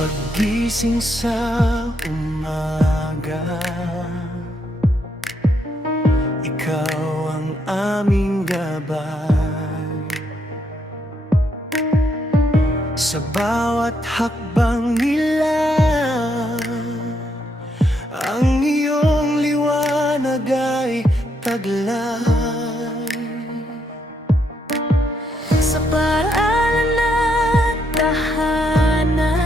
Paggising sa umaga, ikaw ang aming gabay. Sa bawat hakbang nila, ang iyong liwanag ay taglay. Sa paaralan at tahanan,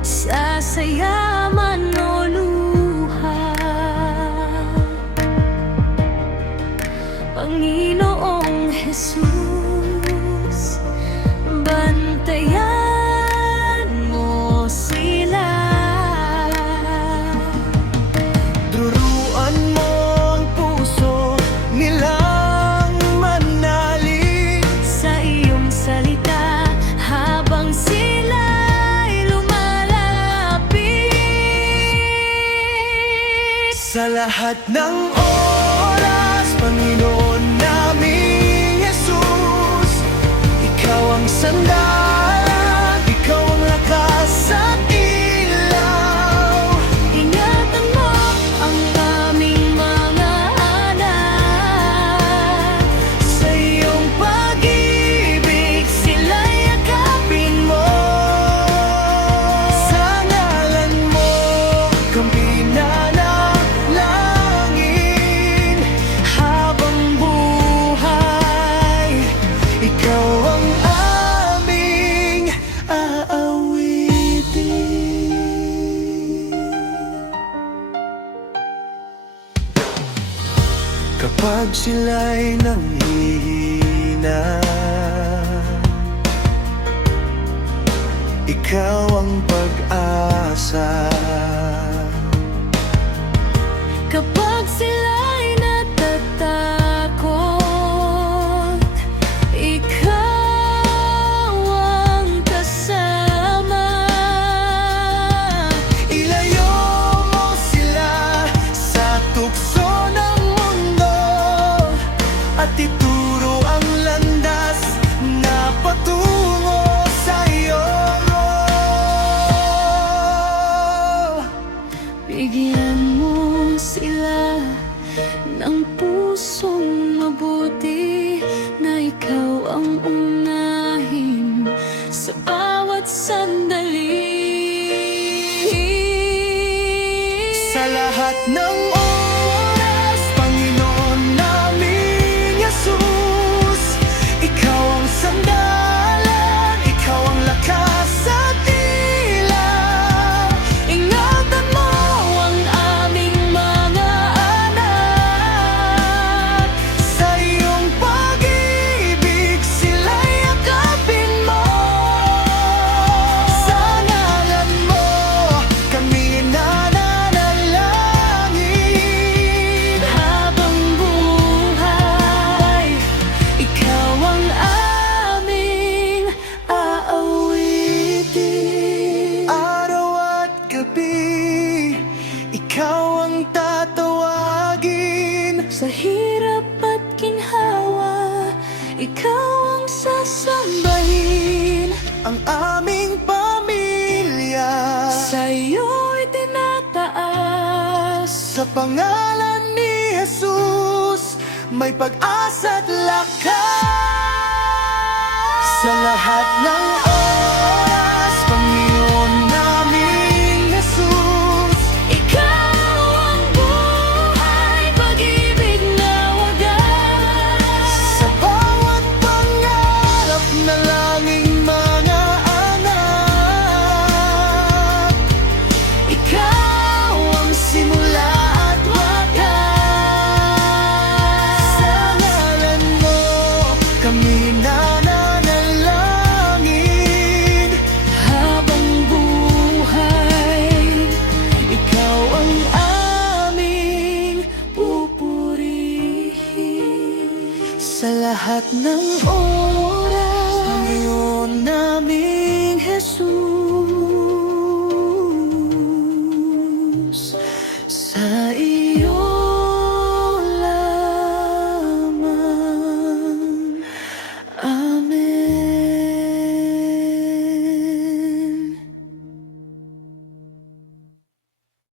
sa saya man o luha, Panginoong Jesus, bantayan mo sila. Duruan mo ang puso nilang manalig Sa iyong salita habang sila'y lumalapit. sa lahat ng oras, Panginoon naming Jesus. Ikaw ang sandalan, ikaw ang lakas at ilaw. Ingatan mo ang aming mga anak. Sa iyong pag-ibig sila'y yakapin mo. Sa ngalan mo kami nanalangin. Habang buhay, ikaw ang aming aawitin. Kapag sila'y nanghihina, ikaw ang pag-asa. Kapag sila'y natatakot, ikaw ang kasama. Ilayo mo sila sa tukso ng mundo at ituro ang landas na patungo sa iyo. Bigyan mo sila ng pusong mabuti, na ikaw ang unahin sa bawat sandali. Sa lahat ng oras, Panginoon naming Jesus. Ikaw ang sandalan, ikaw ang lakas at ilaw. Ingatan mo ang aming mga anak. Sa iyong pag-ibig sila'y yakapin mo. Sa ngalan mo kami nananalangin. Habang buhay, ikaw ang aming aawitin. Araw at gabi, ikaw ang tatawagin. Sa hirap at ginhawa, ikaw ang sasambahin. Ang aming pamilya Sa iyo'y tinataas. sa pangalan ni Jesus, may pag-asa at lakas. Sa lahat ng oras, Panginoon naming Jesus. Ikaw ang buhay, pag-ibig na wagas. Sa bawat pangarap na langing mga anak, Ikaw ang simula at wakas. sa ngalan mo kami nananalangin. Habang buhay, ikaw ang aming pupurihin. Sa lahat ng oras, Panginoon naming Jesus. Sa